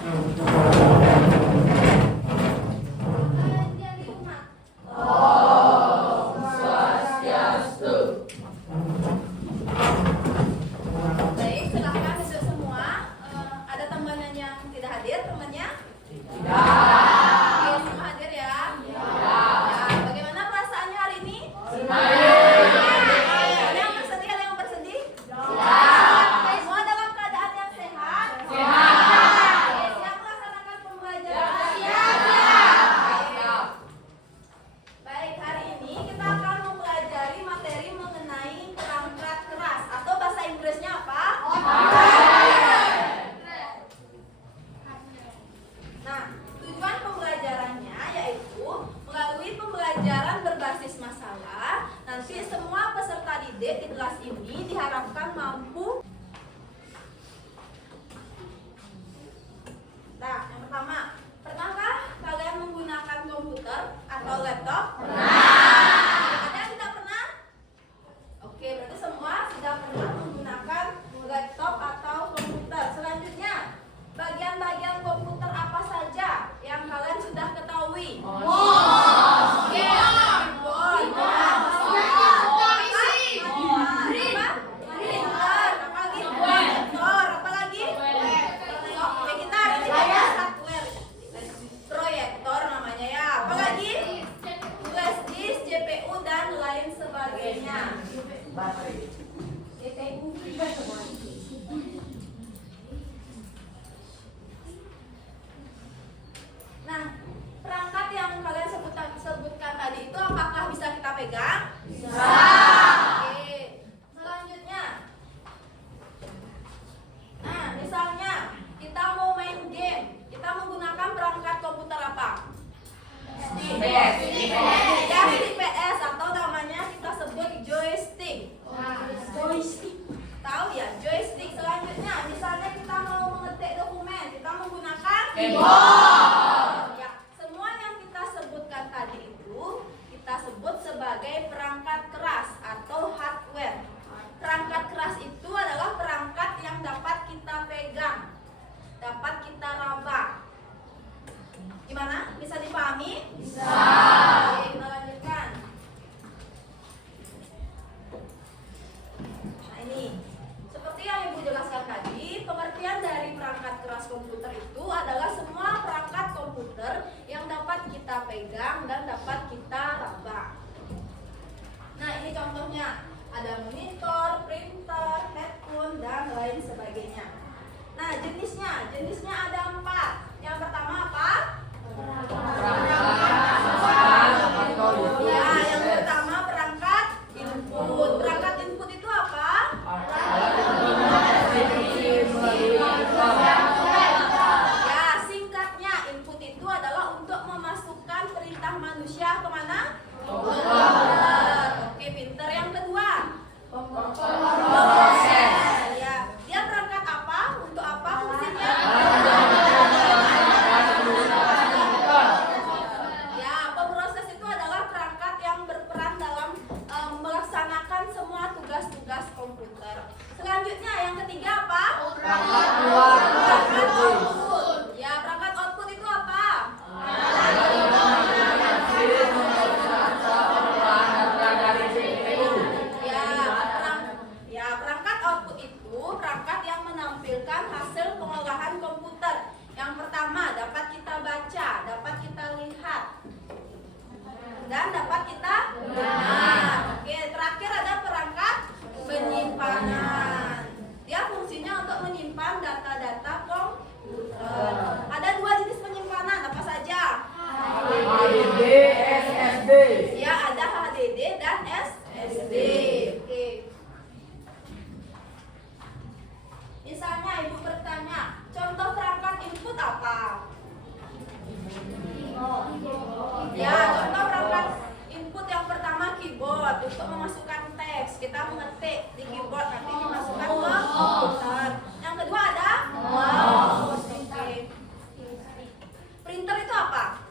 Baik, silahkan duduk semua. Ada teman yang tidak hadir, temannya? Tidak. Oke, semua hadir ya? Ya, bagaimana perasaannya hari ini? Ada yang bersedih, ada yang bersedih? Oke, semua dalam keadaan yang sehat? Oke, siap melaksanakan pembelajaran? Siap. Baik, hari ini kita akan mempelajari materi mengenai perangkat keras atau bahasa Inggrisnya apa? Nah, tujuan pembelajarannya yaitu melalui pembelajaran berbasis masalah, nanti semua peserta didik di kelas ini diharapkan mampu. Nah, yang pertama, pernahkah kalian menggunakan komputer atau laptop? Ada yang tidak pernah? Oke, berarti semua sudah pernah menggunakan laptop atau komputer. Selanjutnya, bagian-bagian komputer apa saja yang kalian sudah ketahui? Oke, keyboard, printer, apalagi monitor, apalagi oke, kita ada tiga hardware, proyektor namanya ya, apalagi flash disk, GPU dan lain sebagainya. Nah, perangkat yang kalian sebutkan tadi itu apakah bisa kita pegang? Bisa. Oke. Selanjutnya. Nah, misalnya kita mau main game, kita menggunakan perangkat komputer apa? Ya, di PS atau namanya kita sebut joystick. Tahu ya, joystick. Selanjutnya, misalnya kita mau mengetik dokumen, kita menggunakan keyboard. Ya, semua yang kita sebutkan tadi itu kita sebut sebagai perangkat keras atau hardware. Perangkat keras itu adalah perangkat yang dapat kita pegang, dapat kita raba. Gimana? Bisa dipahami? Bisa. Oke, kita lanjutkan. Nah, ini seperti yang Ibu jelaskan tadi, pengertian dari perangkat keras komputer itu adalah semua perangkat komputer yang dapat kita pegang dan dapat kita raba. Nah, ini contohnya. Ada monitor, printer, headphone, dan lain sebagainya. Nah, jenisnya ada 4. Yang pertama apa? Ya, yang pertama perangkat input. Perangkat input itu apa? Ya, singkatnya input itu adalah untuk memasukkan perintah manusia kemana? Komputer. Oke, pinter. Yang kedua, pemroses. Ya, dia perangkat apa? Untuk apa fungsinya? Ya, pemroses itu adalah perangkat yang berperan dalam melaksanakan semua tugas-tugas komputer. Selanjutnya, yang ketiga apa? Perangkat output. Ya, perangkat output itu apa? Perangkat output itu perangkat yang menampilkan hasil pengolahan komputer. Yang pertama dapat kita baca, dapat kita lihat, dan dapat kita dengar. Oke, terakhir ada perangkat penyimpanan. Dia fungsinya untuk menyimpan data-data komputer. Ada 2 jenis penyimpanan, apa saja? HDD, SSD. Ya, ada HDD dan SSD. Oke. Misalnya Ibu bertanya, contoh perangkat input apa? Ya, contoh perangkat input yang pertama keyboard untuk memasukkan teks. Kita mengetik di keyboard, nanti dimasukkan ke komputer. Yang kedua ada mouse. Oke. Printer itu apa?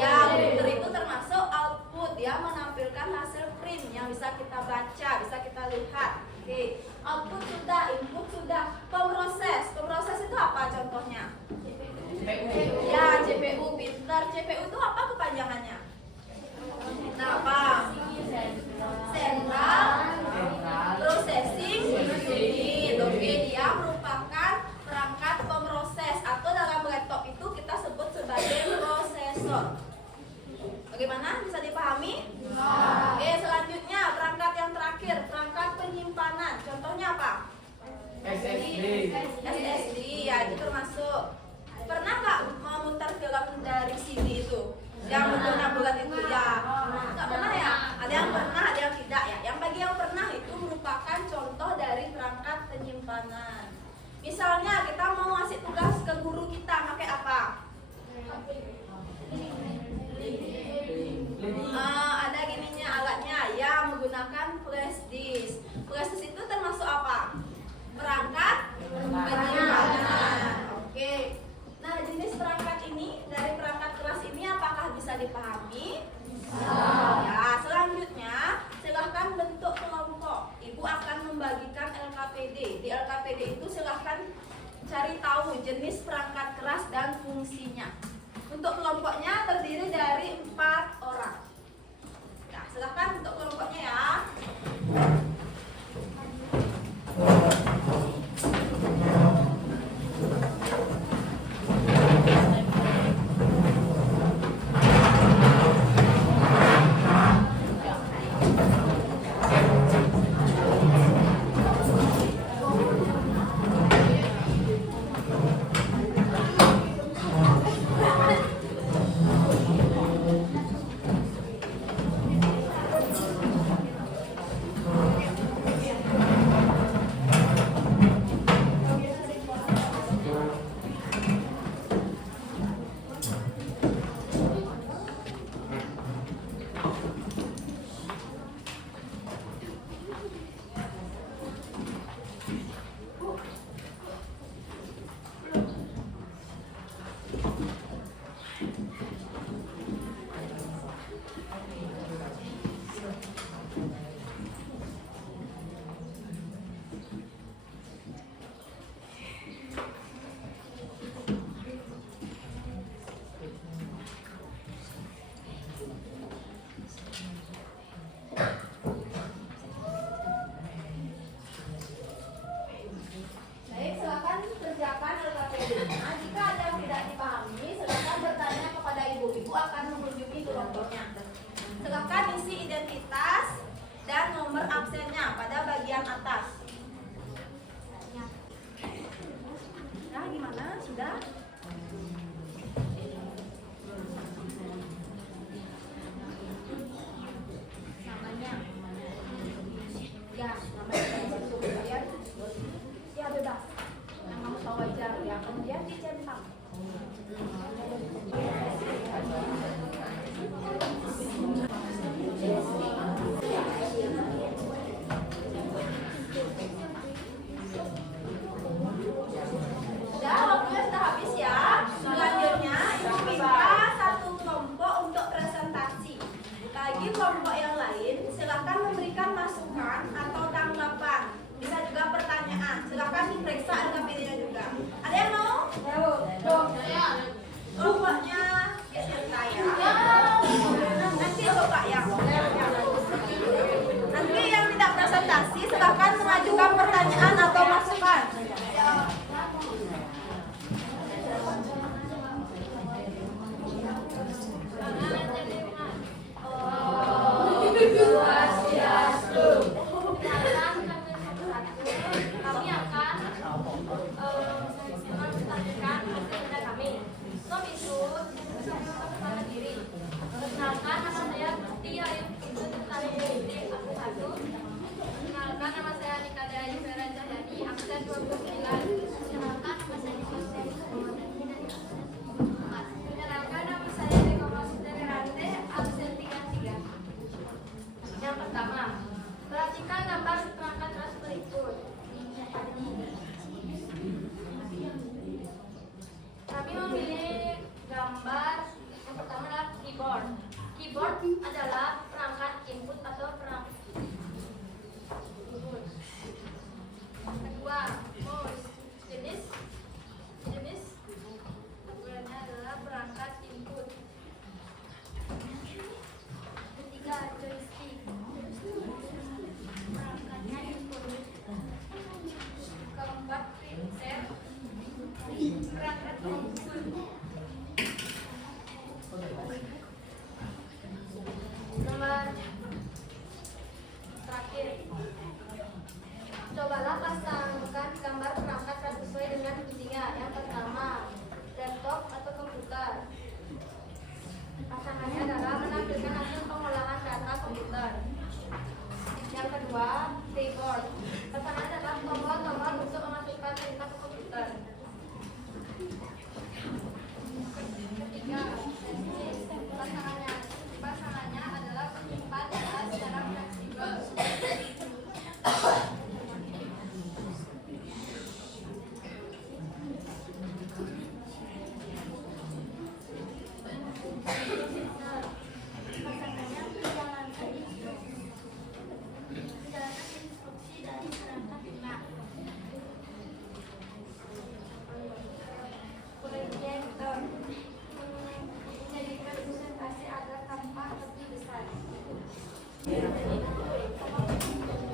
Ya, printer itu termasuk output. Dia menampilkan hasil print yang bisa kita baca, bisa kita lihat. Oke. Output sudah, input sudah. Pemroses itu apa contohnya? apa? SSD. SSD ya, itu termasuk. Pernah nggak memutar film dari CD itu? Yang bentuknya bulat itu ya? Nggak pernah ya? Ada yang pernah, ada yang tidak ya? Yang bagi yang pernah itu merupakan contoh dari perangkat penyimpanan. Misalnya kita mau ngasih tugas ke guru kita, pakai apa? Ada gininya alatnya ya, menggunakan flash disk. Flash disk itu termasuk apa? Perangkat penyimpanan. Oke. Nah, jenis perangkat ini dari perangkat keras ini apakah bisa dipahami? Ya, selanjutnya silahkan bentuk kelompok. Ibu akan membagikan LKPD. Di LKPD itu silahkan cari tahu jenis perangkat keras dan fungsinya. Untuk kelompoknya terdiri dari 4 orang. Nah, silahkan untuk kelompoknya ya. Baik, silakan kerjakan LKPD-nya. Jika ada yang tidak dipahami, silakan bertanya kepada ibu. Ibu akan mengunjungi kelompoknya. Silakan isi identitas dan nomor absennya pada bagian atas. Nah, gimana? Sudah? Namanya? Ya, namanya kemudian ya bebas. Yang kamu tahu aja ya. Kemudian dicentang. Sudah, waktunya sudah habis ya. Selanjutnya ibu minta satu kelompok untuk presentasi. Bagi kelompok yang lain, silakan memberikan masukan atau tanggapan. Bisa juga pertanyaan. Silakan diperiksa LKPD-nya juga. Ada yang mau? Kelompoknya saya. Nanti coba ya. Nanti yang tidak presentasi, silakan mengajukan pertanyaan atau masukan. Kami akan menyampaikan kepada kami. Perkenalkan diri. Perkenalkan, nama saya Tia Yusuf Tari aku 1. Perkenalkan, nama saya Nika Daya Yuvera Cahyani, absen 29. Perkenalkan, nama saya Nika Perkenalkan, nama saya Deko Rante, absen 33. Yang pertama, perhatikan gambar perangkat keras berikut. Kami memilih gambar yang pertama adalah keyboard. Keyboard adalah perangkat input atau perangkat input. Kedua, mouse. pasangkan gambar perangkat sesuai dengan fungsinya. Yang pertama, laptop atau komputer. Pasangannya adalah menampilkan hasil pengolahan data komputer. Yang kedua, keyboard. Pasangannya adalah tombol-tombol untuk memasukkan perintah ke komputer. Ketiga, pasangannya adalah penyimpan data secara fleksibel. Menjadikan presentasi agar tampak lebih besar.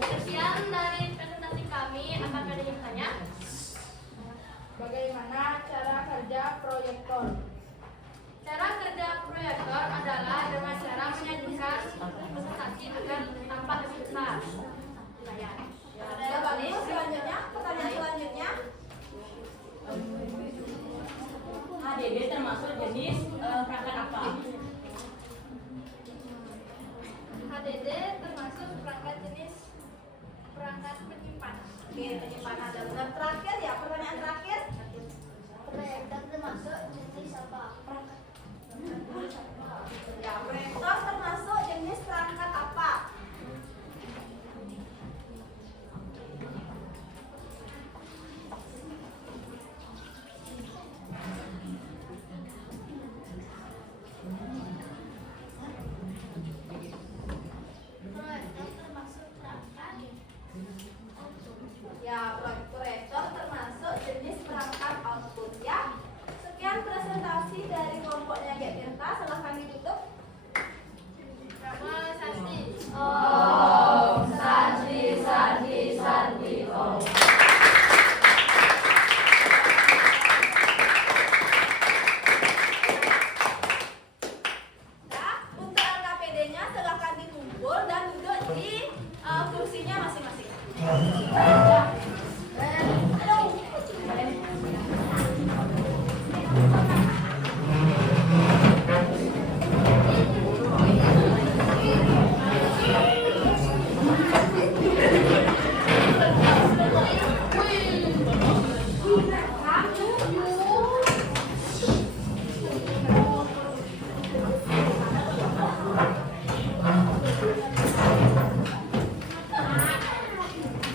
Sekian dari presentasi kami. Apakah ada yang bertanya? Bagaimana cara kerja proyektor? Cara kerja proyektor adalah dengan cara menyajikan presentasi agar tampak lebih besar. Ya, bagus. Selanjutnya, pertanyaan selanjutnya. HDD termasuk jenis perangkat apa? HDD termasuk perangkat jenis perangkat penyimpanan. Oke, penyimpanan. Dan terakhir ya, pertanyaan terakhir. Proyektor termasuk jenis apa? Ya, proyektor termasuk jenis perangkat apa? Proyektor termasuk perangkat. Ya, proyektor termasuk jenis perangkat output ya. Sekian presentasi dari kelompoknya Gek Tirta. Silahkan ditutup. Nama Sasti. Om Santi Santi Santi Om. Ya, untuk LKPD-nya silahkan dikumpul dan duduk di kursinya masing-masing.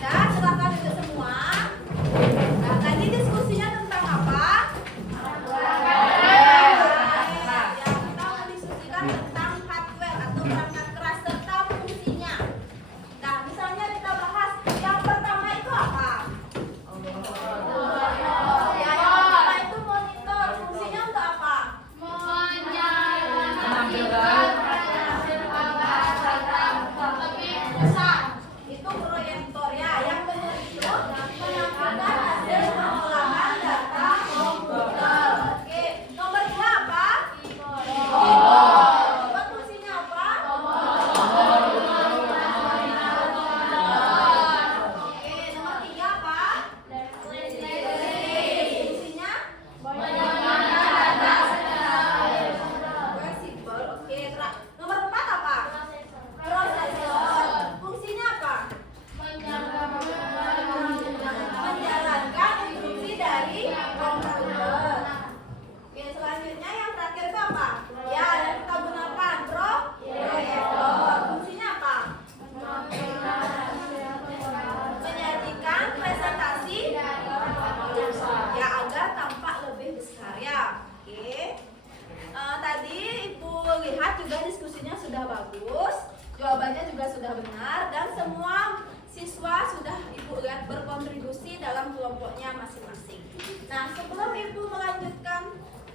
Ya, silahkan duduk semua. Nah, tadi diskusinya tentang apa? Ya, kita mendiskusikan tentang hardware atau perangkat keras serta fungsinya. Nah, misalnya kita bahas yang pertama itu apa? Ya, yang pertama itu monitor. Fungsinya untuk apa? Itu proyektor ya. Yang benar itu menampilkan hasil pengolahan data komputer. Oke, nomor 2 apa? Keyboard. Fungsinya apa? Oke, nomor 3 apa? Fungsinya? Fleksibel. Oke, nomor 4 apa? Prosesor. Fungsinya apa? Menjalankan instruksi dari komputer. Oke, selanjutnya yang terakhir itu apa? Ya, yang kita gunakan proyektor. Fungsinya apa? Menyajikan presentasi ya agar tampak lebih besar ya. Oke. Tadi Ibu lihat juga diskusinya sudah bagus, jawabannya juga sudah benar dan semua siswa sudah Ibu lihat berkontribusi dalam kelompoknya masing-masing. Nah, sebelum Ibu melanjutkan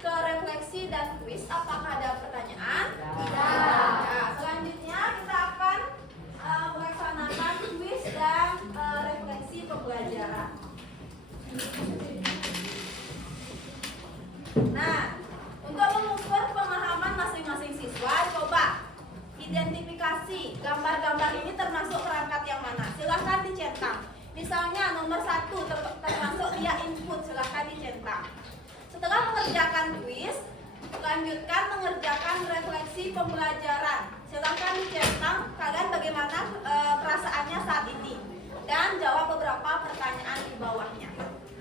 ke refleksi dan kuis, apakah ada pertanyaan? Tidak. Nah, selanjutnya kita akan melaksanakan kuis dan refleksi pembelajaran. Nah, untuk mengukur pemahaman masing-masing siswa, coba identifikasi gambar-gambar ini termasuk perangkat yang mana. Silahkan dicetak. Misalnya nomor 1 termasuk dia input, silahkan dicetak. Setelah mengerjakan kuis, lanjutkan mengerjakan refleksi pembelajaran. Silahkan dicetak kalian bagaimana perasaannya saat ini dan jawab beberapa pertanyaan di bawahnya.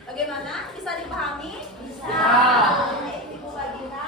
Bagaimana? Bisa dipahami? Bisa. Baik, Ibu Bagina.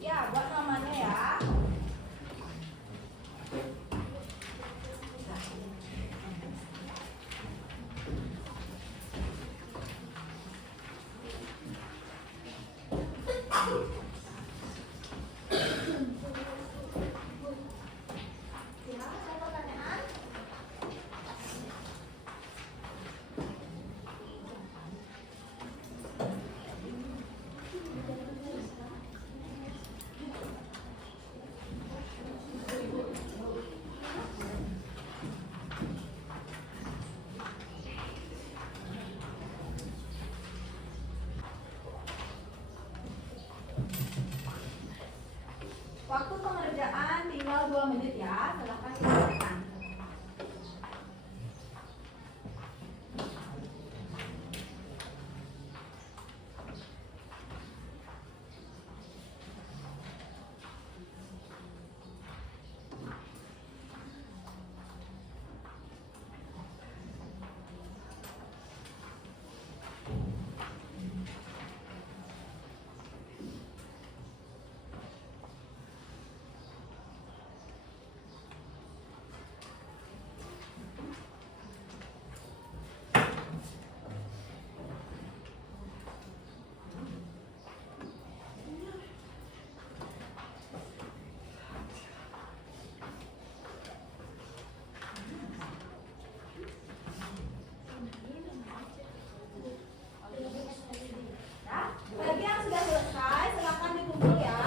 Ya, buat namanya ya. Ya, ada pertanyaan? Waktu pengerjaan tinggal 2 menit ya, silahkan dikerjakan. Bagi yang sudah selesai, silakan dikumpul ya.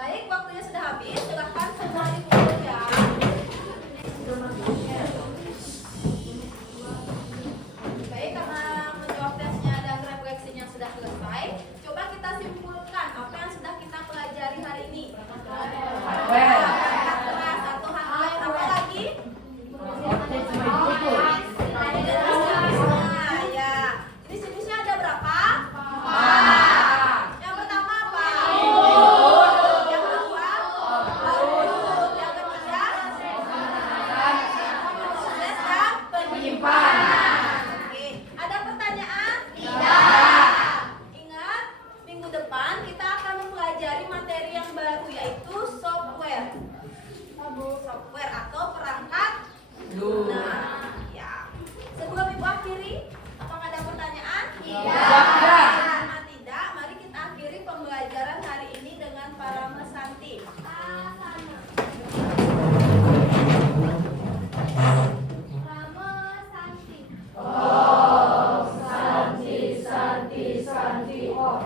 Baik, waktunya sudah habis. Silahkan semua dikumpul ya. Baik, karena menjawab tesnya dan refleksinya sudah selesai, coba kita simpulkan apa yang sudah kita pelajari hari ini. Perangkat keras atau hardware, apa lagi? Nah, ya. Ini jenisnya ada berapa? Yang pertama apa? Yang kedua? Yang ketiga? Proses dan penyimpanan. Oke. Ada pertanyaan? Tidak. Ingat, minggu depan kita akan mempelajari materi yang baru yaitu software. Software atau perangkat lunak. Ya. Sebelum Ibu akhiri, apakah ada pertanyaan? Tidak. Karena tidak, mari kita akhiri pembelajaran hari ini dengan para mesanti. Rama Santi. Santi, Santi, Santi, oh.